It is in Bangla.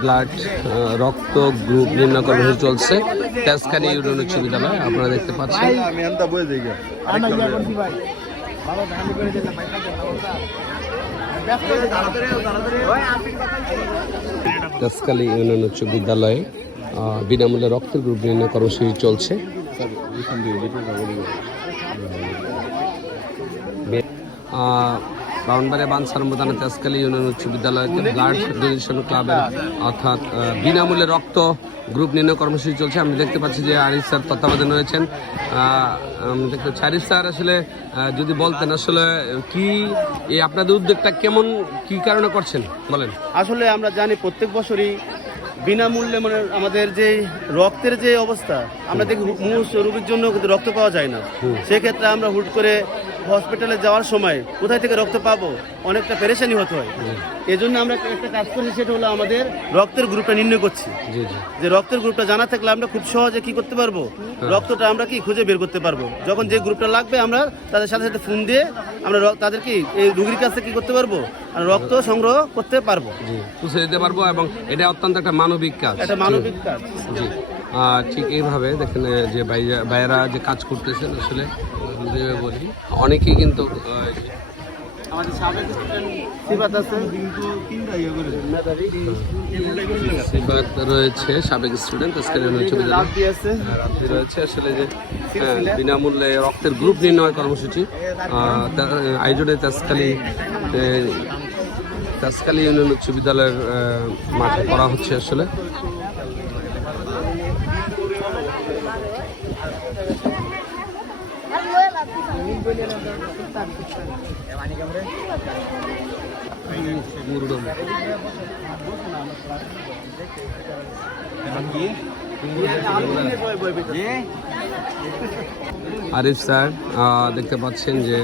ব্লাড রক্ত গ্রুপ নির্ণয় কর্মসূচি চলছে তেজখালী ইউনিয়ন উচ্চ বিদ্যালয়, আপনারা দেখতে পাচ্ছেন। তেজখালী ইউনিয়ন উচ্চ বিদ্যালয়ে বিনামূল্যে রক্তের গ্রুপ নির্ণয় কর্মসূচি চলছে। ব্রাহ্মণবাড়িয়া বানসার ময়দানে তেজখালী ইউনিয়ন উচ্চ বিদ্যালয়তে ব্লাড ডোনেশন ক্লাবের অর্থাৎ বিনামূল্যে রক্ত গ্রুপ নির্ণয় কর্মসূচি চলছে। আমি দেখতে পাচ্ছি যে আরিফ স্যার তত্ত্বাবধানে রয়েছেন। দেখতে পাচ্ছি আরিফ স্যার আসলে যদি বলতেন আসলে কি এই আপনাদের উদ্যোগটা কেমন, কি কারণে করছেন বলেন। আসলে আমরা জানি প্রত্যেক বছরই বিনামূল্যে মানে আমাদের যে রক্তের যে অবস্থা, আমরা দেখি মুমূর্ষু রোগীর জন্য কিন্তু রক্ত পাওয়া যায় না। সেক্ষেত্রে আমরা হুট করে হসপিটালে যাওয়ার সময় কোথায় থেকে রক্ত পাবো, অনেকটা পেরেশানি হতে হয়। এই জন্য আমরা একটা কাজ করছি, সেটা হলো আমাদের রক্তের গ্রুপটা নির্ণয় করছি। যে রক্তের গ্রুপটা জানা থাকলে আমরা খুব সহজে কি করতে পারবো, রক্তটা আমরা কি খুঁজে বের করতে পারবো। যখন যে গ্রুপটা লাগবে আমরা তাদের সাথে সাথে ফোন দিয়ে আমরা তাদের কি এই রোগীর কাছে কি করতে পারবো, আর রক্ত সংগ্রহ করতে পারবো, পৌঁছে দিতে পারবো। এবং এটা অত্যন্ত একটা মানবিক কাজ, একটা মানবিক কাজ। জি, ঠিক এইভাবে দেখেন যে ভাইয়েরা যে কাজ করতেছেন আসলে বলি অনেকেই কিন্তু রয়েছে সাবেক স্টুডেন্ট রয়েছে আসলে যে বিনামূল্যে রক্তের গ্রুপ নির্ণয় কর্মসূচি আয়োজনে তেজখালী ইউনিয়ন উচ্চ বিদ্যালয়ের মাঠে করা হচ্ছে আসলে। আরিফ স্যার দেখতে পাচ্ছেন যে